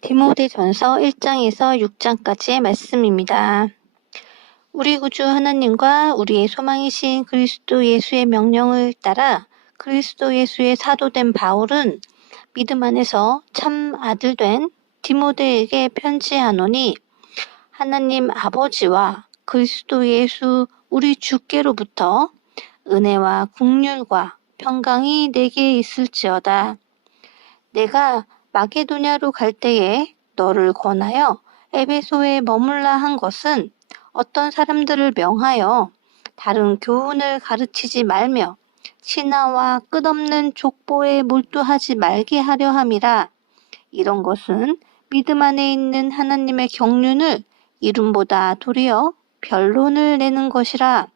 디모데전서 1장에서 6장까지의 말씀입니다. 우리 구주 하나님과 우리의 소망이신 그리스도 예수의 명령을 따라 그리스도 예수의 사도된 바울은 믿음 안에서 참 아들 된 디모데에게 편지하노니, 하나님 아버지와 그리스도 예수 우리 주께로부터 은혜와 긍휼과 평강이 내게 있을지어다. 내가 마게도냐로 갈 때에 너를 권하여 에베소에 머물라 한 것은 어떤 사람들을 명하여 다른 교훈을 가르치지 말며 신화와 끝없는 족보에 몰두하지 말게 하려 함이라. 이런 것은 믿음 안에 있는 하나님의 경륜을 이름보다 도리어 변론을 내는 것이라.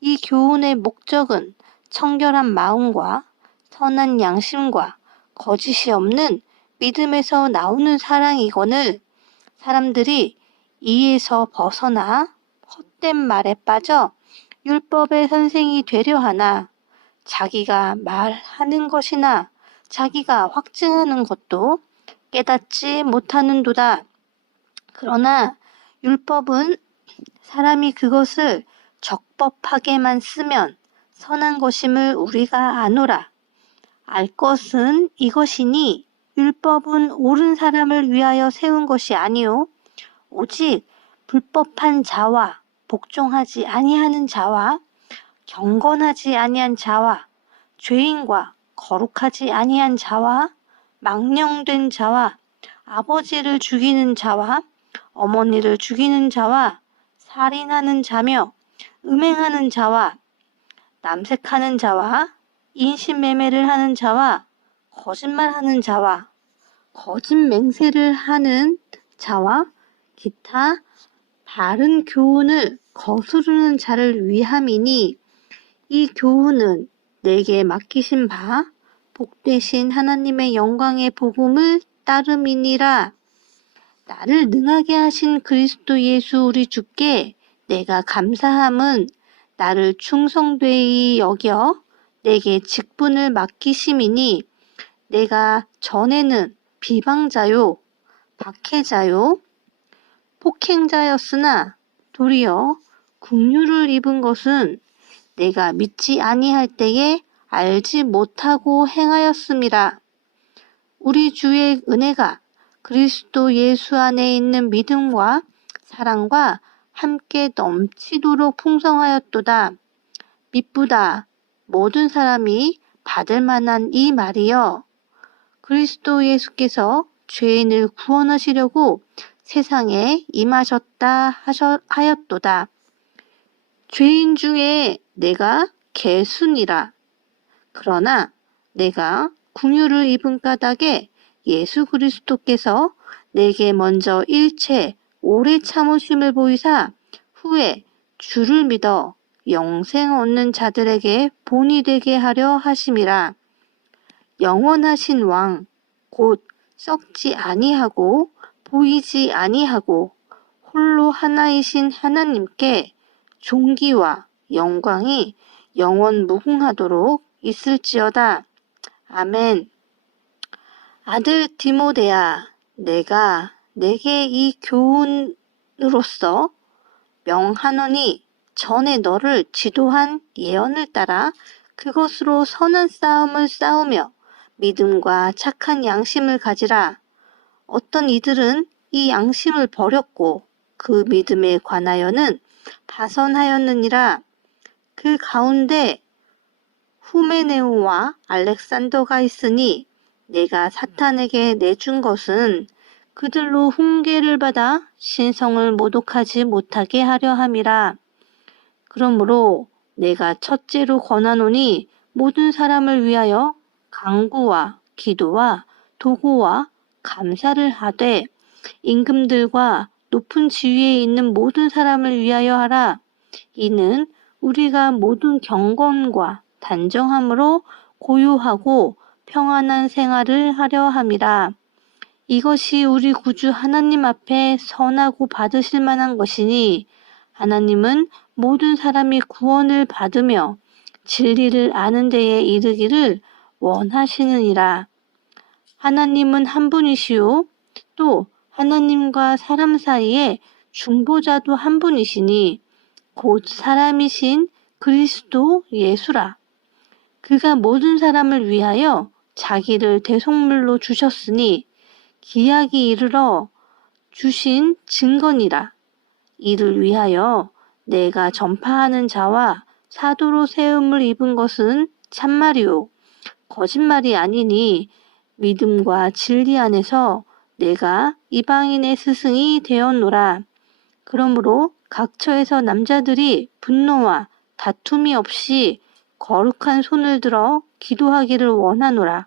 이 교훈의 목적은 청결한 마음과 선한 양심과 거짓이 없는 믿음에서 나오는 사랑이거늘, 사람들이 이에서 벗어나 헛된 말에 빠져 율법의 선생이 되려 하나, 자기가 말하는 것이나 자기가 확증하는 것도 깨닫지 못하는도다. 그러나 율법은 사람이 그것을 적법하게만 쓰면 선한 것임을 우리가 아노라. 알 것은 이것이니, 율법은 옳은 사람을 위하여 세운 것이 아니요 오직 불법한 자와 복종하지 아니하는 자와 경건하지 아니한 자와 죄인과 거룩하지 아니한 자와 망령된 자와 아버지를 죽이는 자와 어머니를 죽이는 자와 살인하는 자며 음행하는 자와 남색하는 자와 인신매매를 하는 자와 거짓말하는 자와 거짓 맹세를 하는 자와 기타 바른 교훈을 거스르는 자를 위함이니, 이 교훈은 내게 맡기신 바 복되신 하나님의 영광의 복음을 따름이니라. 나를 능하게 하신 그리스도 예수 우리 주께 내가 감사함은 나를 충성되이 여겨 내게 직분을 맡기심이니, 내가 전에는 비방자요 박해자요 폭행자였으나 도리어 긍휼을 입은 것은 내가 믿지 아니할 때에 알지 못하고 행하였음이라. 우리 주의 은혜가 그리스도 예수 안에 있는 믿음과 사랑과 함께 넘치도록 풍성하였도다. 미쁘다 모든 사람이 받을 만한 이 말이여, 그리스도 예수께서 죄인을 구원하시려고 세상에 임하셨다 하였도다. 죄인 중에 내가 개순이라. 그러나 내가 긍휼을 입은 까닭에 예수 그리스도께서 내게 먼저 일체 오래 참으심을 보이사 후에 주를 믿어 영생 얻는 자들에게 본이 되게 하려 하심이라. 영원하신 왕 곧 썩지 아니하고 보이지 아니하고 홀로 하나이신 하나님께 존귀와 영광이 영원 무궁하도록 있을지어다. 아멘. 아들 디모데야, 내가 내게 이 교훈으로서 명하노니, 전에 너를 지도한 예언을 따라 그것으로 선한 싸움을 싸우며 믿음과 착한 양심을 가지라. 어떤 이들은 이 양심을 버렸고 그 믿음에 관하여는 파선하였느니라. 그 가운데 후메네오와 알렉산더가 있으니, 내가 사탄에게 내준 것은 그들로 훈계를 받아 신성을 모독하지 못하게 하려 함이라. 그러므로 내가 첫째로 권하노니, 모든 사람을 위하여 간구와 기도와 도구와 감사를 하되 임금들과 높은 지위에 있는 모든 사람을 위하여 하라. 이는 우리가 모든 경건과 단정함으로 고요하고 평안한 생활을 하려 함이라. 이것이 우리 구주 하나님 앞에 선하고 받으실 만한 것이니, 하나님은 모든 사람이 구원을 받으며 진리를 아는 데에 이르기를 원하시느니라. 하나님은 한 분이시요 또 하나님과 사람 사이에 중보자도 한 분이시니 곧 사람이신 그리스도 예수라. 그가 모든 사람을 위하여 자기를 대속물로 주셨으니 기약이 이르러 주신 증거니라. 이를 위하여 내가 전파하는 자와 사도로 세움을 입은 것은 참말이요 거짓말이 아니니 믿음과 진리 안에서 내가 이방인의 스승이 되었노라. 그러므로 각처에서 남자들이 분노와 다툼이 없이 거룩한 손을 들어 기도하기를 원하노라.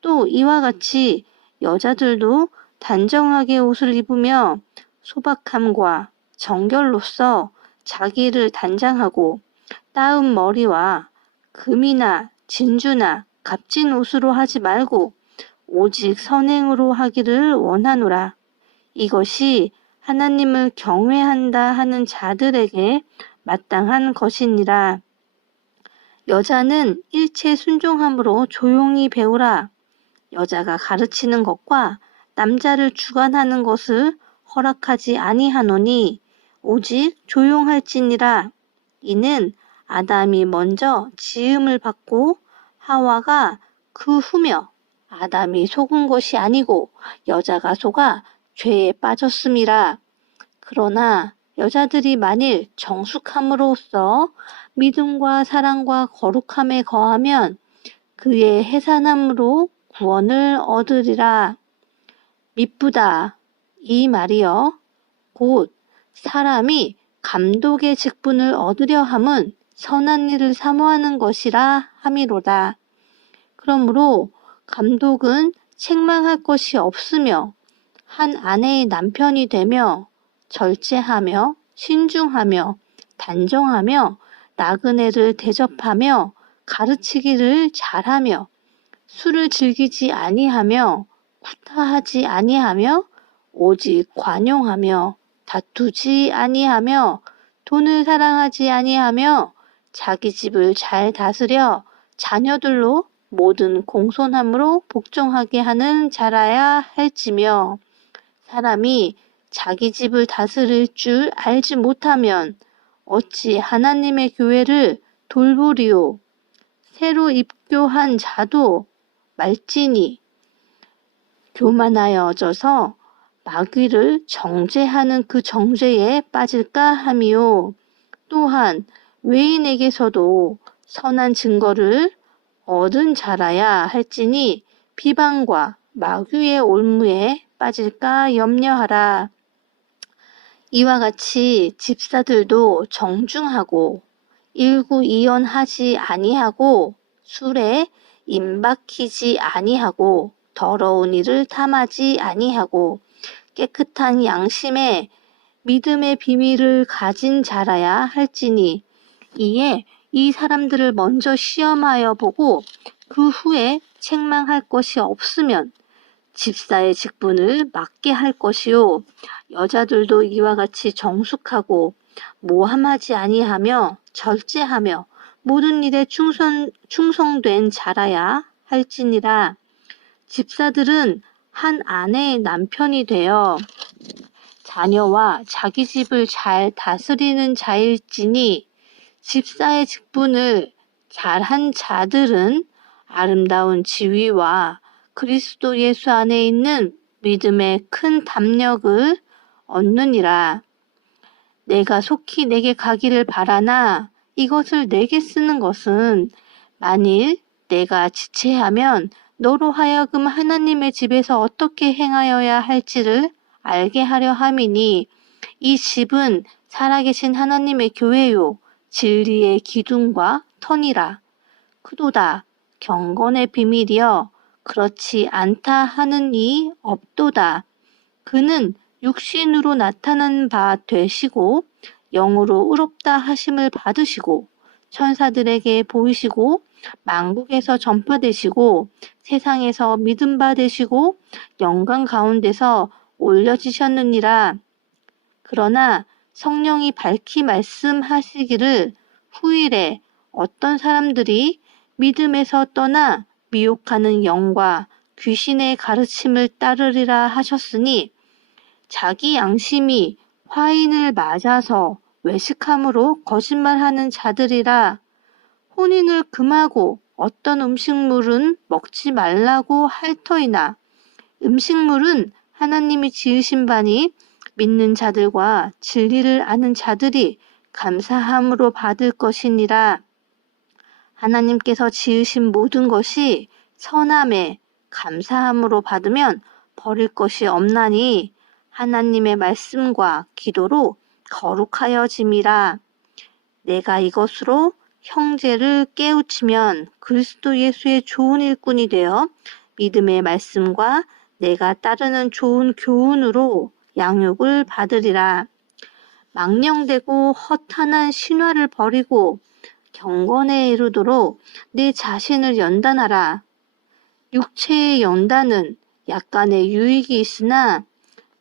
또 이와 같이 여자들도 단정하게 옷을 입으며 소박함과 정결로써 자기를 단장하고 따은 머리와 금이나 진주나 값진 옷으로 하지 말고 오직 선행으로 하기를 원하노라. 이것이 하나님을 경외한다 하는 자들에게 마땅한 것이니라. 여자는 일체 순종함으로 조용히 배우라. 여자가 가르치는 것과 남자를 주관하는 것을 허락하지 아니하노니 오직 조용할지니라. 이는 아담이 먼저 지음을 받고 하와가 그 후며 아담이 속은 것이 아니고 여자가 속아 죄에 빠졌음이라. 그러나 여자들이 만일 정숙함으로써 믿음과 사랑과 거룩함에 거하면 그의 해산함으로 구원을 얻으리라. 미쁘다 이 말이여 곧 사람이 감독의 직분을 얻으려 함은 선한 일을 사모하는 것이라 함이로다. 그러므로 감독은 책망할 것이 없으며 한 아내의 남편이 되며 절제하며 신중하며 단정하며 나그네를 대접하며 가르치기를 잘하며 술을 즐기지 아니하며 구타하지 아니하며 오직 관용하며 다투지 아니하며 돈을 사랑하지 아니하며 자기 집을 잘 다스려 자녀들로 모든 공손함으로 복종하게 하는 자라야 할지며 사람이 자기 집을 다스릴 줄 알지 못하면 어찌 하나님의 교회를 돌보리요. 새로 입교한 자도 말지니 교만하여져서 마귀를 정죄하는 그 정죄에 빠질까 함이요. 또한 외인에게서도 선한 증거를 얻은 자라야 할지니 비방과 마귀의 올무에 빠질까 염려하라. 이와 같이 집사들도 정중하고 일구이연하지 아니하고 술에 임박히지 아니하고 더러운 일을 탐하지 아니하고 깨끗한 양심에 믿음의 비밀을 가진 자라야 할지니 이에 이 사람들을 먼저 시험하여 보고 그 후에 책망할 것이 없으면 집사의 직분을 맡게 할 것이요 여자들도 이와 같이 정숙하고 모함하지 아니하며 절제하며 모든 일에 충성된 자라야 할지니라. 집사들은 한 아내의 남편이 되어 자녀와 자기 집을 잘 다스리는 자일지니 집사의 직분을 잘한 자들은 아름다운 지위와 그리스도 예수 안에 있는 믿음의 큰 담력을 얻느니라. 내가 속히 내게 가기를 바라나 이것을 내게 쓰는 것은 만일 내가 지체하면 너로 하여금 하나님의 집에서 어떻게 행하여야 할지를 알게 하려 함이니 이 집은 살아계신 하나님의 교회요 진리의 기둥과 터니라. 그도다 경건의 비밀이여 그렇지 않다 하는 이 없도다. 그는 육신으로 나타난 바 되시고 영으로 의롭다 하심을 받으시고 천사들에게 보이시고 만국에서 전파되시고 세상에서 믿음 받으시고 영광 가운데서 올려지셨느니라. 그러나 성령이 밝히 말씀하시기를 후일에 어떤 사람들이 믿음에서 떠나 미혹하는 영과 귀신의 가르침을 따르리라 하셨으니 자기 양심이 화인을 맞아서 외식함으로 거짓말하는 자들이라. 혼인을 금하고 어떤 음식물은 먹지 말라고 할 터이나 음식물은 하나님이 지으신 바니 믿는 자들과 진리를 아는 자들이 감사함으로 받을 것이니라. 하나님께서 지으신 모든 것이 선함에 감사함으로 받으면 버릴 것이 없나니 하나님의 말씀과 기도로 거룩하여짐이라. 내가 이것으로 형제를 깨우치면 그리스도 예수의 좋은 일꾼이 되어 믿음의 말씀과 내가 따르는 좋은 교훈으로 양육을 받으리라. 망령되고 허탄한 신화를 버리고 경건에 이르도록 내 자신을 연단하라. 육체의 연단은 약간의 유익이 있으나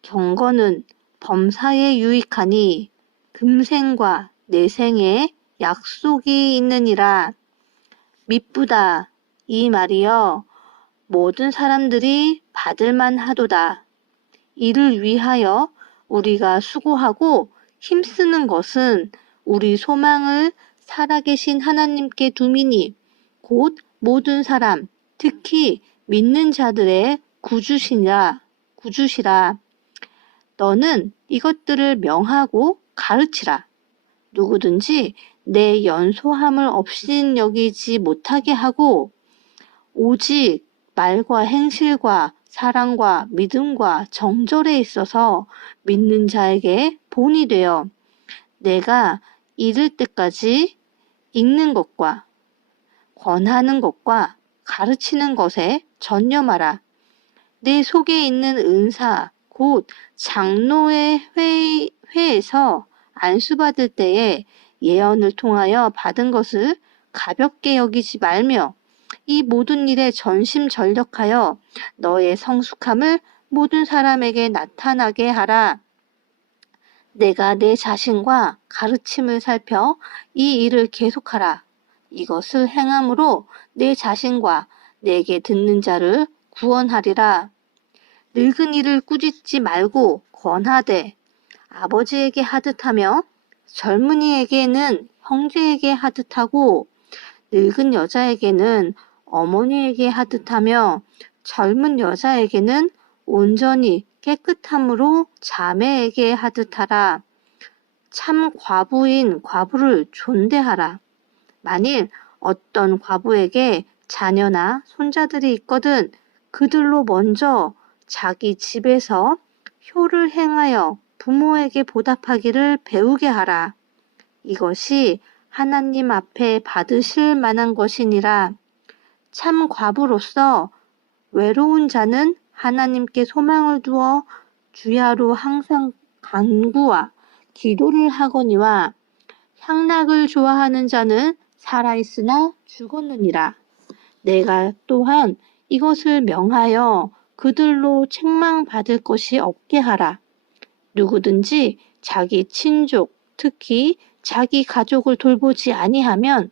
경건은 범사에 유익하니 금생과 내생에 약속이 있느니라. 미쁘다 이 말이여 모든 사람들이 받을만 하도다. 이를 위하여 우리가 수고하고 힘쓰는 것은 우리 소망을 살아계신 하나님께 두미니 곧 모든 사람 특히 믿는 자들의 구주시라. 너는 이것들을 명하고 가르치라. 누구든지 내 연소함을 없인 여기지 못하게 하고 오직 말과 행실과 사랑과 믿음과 정절에 있어서 믿는 자에게 본이 되어 내가 이를 때까지 읽는 것과 권하는 것과 가르치는 것에 전념하라. 내 속에 있는 은사 곧 장로의 회에서 안수받을 때에 예언을 통하여 받은 것을 가볍게 여기지 말며 이 모든 일에 전심전력하여 너의 성숙함을 모든 사람에게 나타나게 하라. 내가 내 자신과 가르침을 살펴 이 일을 계속하라. 이것을 행함으로 내 자신과 내게 듣는 자를 구원하리라. 늙은 이를 꾸짖지 말고 권하되 아버지에게 하듯하며 젊은이에게는 형제에게 하듯하고 늙은 여자에게는 어머니에게 하듯하며 젊은 여자에게는 온전히 깨끗함으로 자매에게 하듯하라. 참 과부인 과부를 존대하라. 만일 어떤 과부에게 자녀나 손자들이 있거든 그들로 먼저 자기 집에서 효를 행하여 부모에게 보답하기를 배우게 하라. 이것이 하나님 앞에 받으실 만한 것이니라. 참 과부로서 외로운 자는 하나님께 소망을 두어 주야로 항상 간구와 기도를 하거니와 향락을 좋아하는 자는 살아있으나 죽었느니라. 내가 또한 이것을 명하여 그들로 책망받을 것이 없게 하라. 누구든지 자기 친족, 특히 자기 가족을 돌보지 아니하면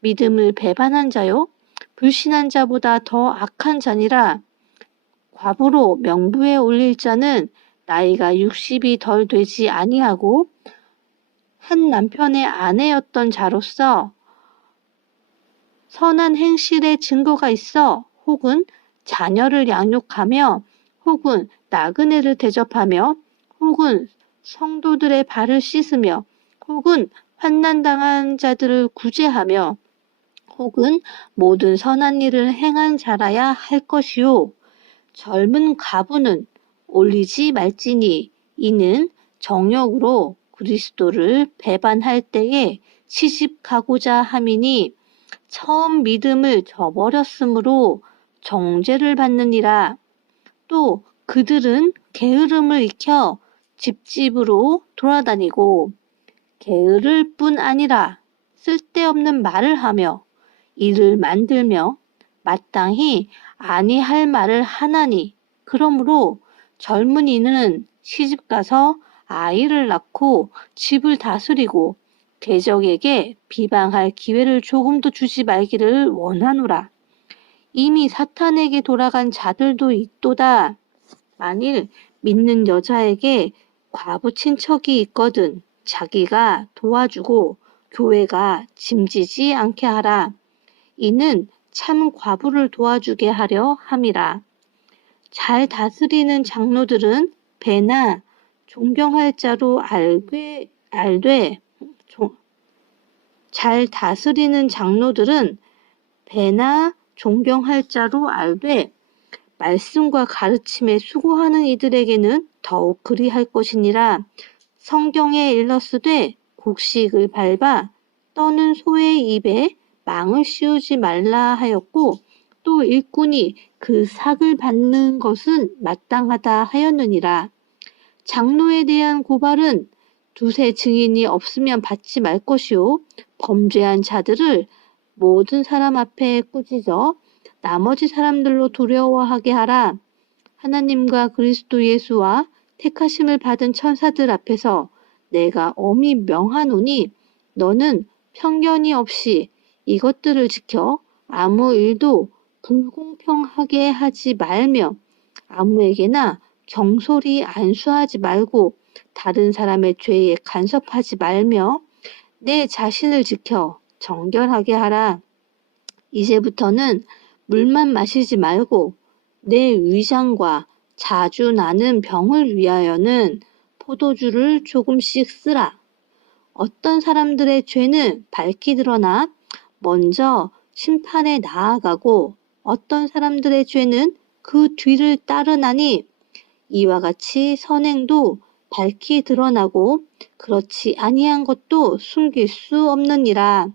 믿음을 배반한 자요 불신한 자보다 더 악한 자니라. 과부로 명부에 올릴 자는 나이가 60이 덜 되지 아니하고 한 남편의 아내였던 자로서 선한 행실의 증거가 있어 혹은 자녀를 양육하며 혹은 나그네를 대접하며 혹은 성도들의 발을 씻으며 혹은 환난당한 자들을 구제하며 혹은 모든 선한 일을 행한 자라야 할 것이요. 젊은 과부는 올리지 말지니 이는 정욕으로 그리스도를 배반할 때에 시집가고자 함이니 처음 믿음을 저버렸으므로 정죄를 받느니라. 또 그들은 게으름을 익혀 집집으로 돌아다니고 게으를 뿐 아니라 쓸데없는 말을 하며 일을 만들며 마땅히 아니할 말을 하나니 그러므로 젊은이는 시집가서 아이를 낳고 집을 다스리고 대적에게 비방할 기회를 조금도 주지 말기를 원하노라. 이미 사탄에게 돌아간 자들도 있도다. 만일 믿는 여자에게 과부 친척이 있거든 자기가 도와주고 교회가 짐지지 않게 하라. 이는 참 과부를 도와주게 하려 함이라. 잘 다스리는 장로들은 배나 존경할 자로 알되 잘 다스리는 장로들은 배나 존경할 자로 알되 말씀과 가르침에 수고하는 이들에게는 더욱 그리할 것이니라. 성경에 일렀으되 곡식을 밟아 떠는 소의 입에 망을 씌우지 말라 하였고 또 일꾼이 그 삭을 받는 것은 마땅하다 하였느니라. 장로에 대한 고발은 두세 증인이 없으면 받지 말 것이요 범죄한 자들을 모든 사람 앞에 꾸짖어 나머지 사람들로 두려워하게 하라. 하나님과 그리스도 예수와 택하심을 받은 천사들 앞에서 내가 엄히 명하노니 너는 편견이 없이 이것들을 지켜 아무 일도 불공평하게 하지 말며 아무에게나 경솔히 안수하지 말고 다른 사람의 죄에 간섭하지 말며 내 자신을 지켜 정결하게 하라. 이제부터는 물만 마시지 말고 내 위장과 자주 나는 병을 위하여는 포도주를 조금씩 쓰라. 어떤 사람들의 죄는 밝히 드러나 먼저 심판에 나아가고 어떤 사람들의 죄는 그 뒤를 따르나니 이와 같이 선행도 밝히 드러나고 그렇지 아니한 것도 숨길 수 없느니라.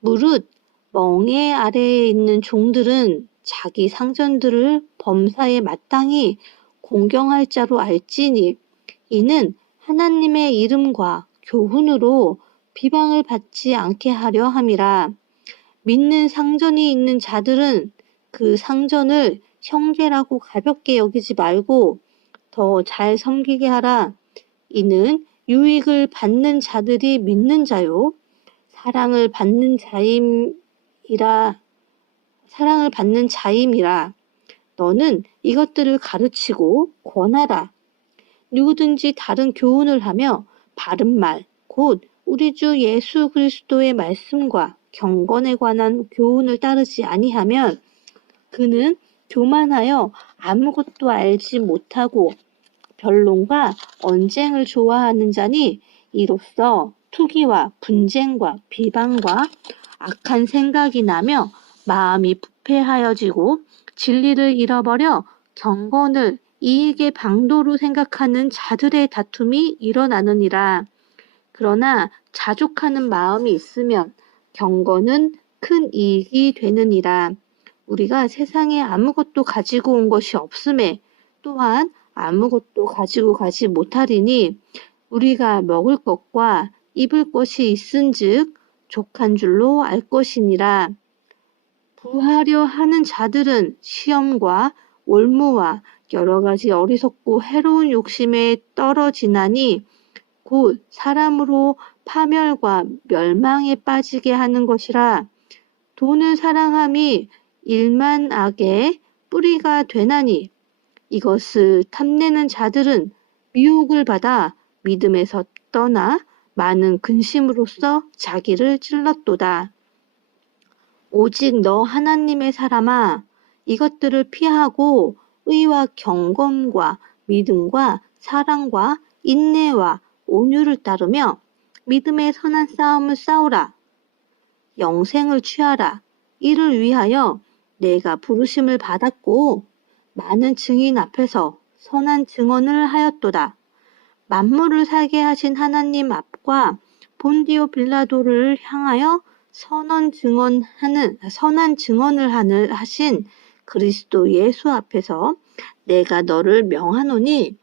무릇 멍에 아래에 있는 종들은 자기 상전들을 범사에 마땅히 공경할 자로 알지니 이는 하나님의 이름과 교훈으로 비방을 받지 않게 하려 함이라. 믿는 상전이 있는 자들은 그 상전을 형제라고 가볍게 여기지 말고 더 잘 섬기게 하라. 이는 유익을 받는 자들이 믿는 자요 사랑을 받는 자임이라. 너는 이것들을 가르치고 권하라. 누구든지 다른 교훈을 하며 바른 말, 곧 우리 주 예수 그리스도의 말씀과 경건에 관한 교훈을 따르지 아니하면 그는 교만하여 아무것도 알지 못하고 변론과 언쟁을 좋아하는 자니 이로써 투기와 분쟁과 비방과 악한 생각이 나며 마음이 부패하여지고 진리를 잃어버려 경건을 이익의 방도로 생각하는 자들의 다툼이 일어나느니라. 그러나 자족하는 마음이 있으면 경건은 큰 이익이 되느니라. 우리가 세상에 아무것도 가지고 온 것이 없음에 또한 아무것도 가지고 가지 못하리니 우리가 먹을 것과 입을 것이 있은즉 족한 줄로 알 것이니라. 부하려 하는 자들은 시험과 올무와 여러 가지 어리석고 해로운 욕심에 떨어지나니 곧 사람으로 파멸과 멸망에 빠지게 하는 것이라. 돈을 사랑함이 일만악의 뿌리가 되나니 이것을 탐내는 자들은 미혹을 받아 믿음에서 떠나 많은 근심으로써 자기를 찔렀도다. 오직 너 하나님의 사람아 이것들을 피하고 의와 경건과 믿음과 사랑과 인내와 온유를 따르며 믿음의 선한 싸움을 싸우라. 영생을 취하라. 이를 위하여 내가 부르심을 받았고 많은 증인 앞에서 선한 증언을 하였도다. 만물을 살게 하신 하나님 앞과 본디오 빌라도를 향하여 선한 증언을 하신 그리스도 예수 앞에서 내가 너를 명하노니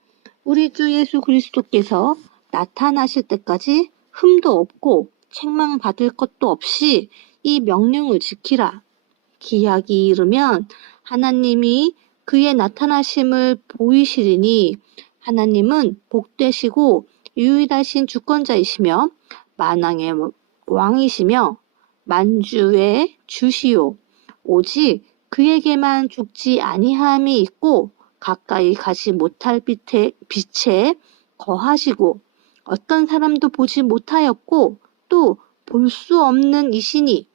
우리 주 예수 그리스도께서 나타나실 때까지 흠도 없고 책망받을 것도 없이 이 명령을 지키라. 기약이 이르면 하나님이 그의 나타나심을 보이시리니 하나님은 복되시고 유일하신 주권자이시며 만왕의 왕이시며 만주의 주시요 오직 그에게만 죽지 아니함이 있고 가까이 가지 못할 빛에 거하시고 어떤 사람도 보지 못하였고 또 볼 수 없는 이시니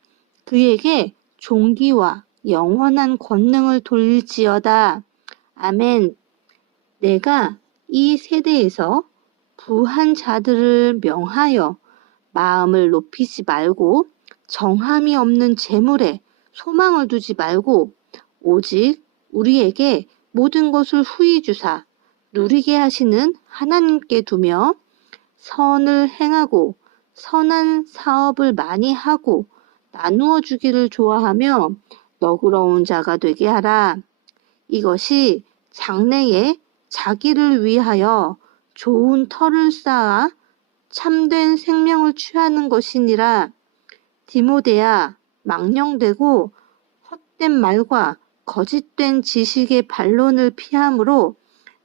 그에게 존귀와 영원한 권능을 돌릴지어다. 아멘. 내가 이 세대에서 부한 자들을 명하여 마음을 높이지 말고 정함이 없는 재물에 소망을 두지 말고 오직 우리에게 모든 것을 후히 주사 누리게 하시는 하나님께 두며 선을 행하고 선한 사업을 많이 하고 나누어 주기를 좋아하며 너그러운 자가 되게 하라. 이것이 장래에 자기를 위하여 좋은 터를 쌓아 참된 생명을 취하는 것이니라. 디모데야, 망령되고 헛된 말과 거짓된 지식의 반론을 피함으로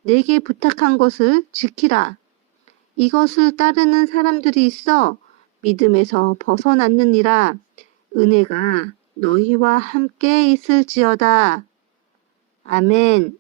내게 부탁한 것을 지키라. 이것을 따르는 사람들이 있어 믿음에서 벗어났느니라. 은혜가 너희와 함께 있을지어다. 아멘.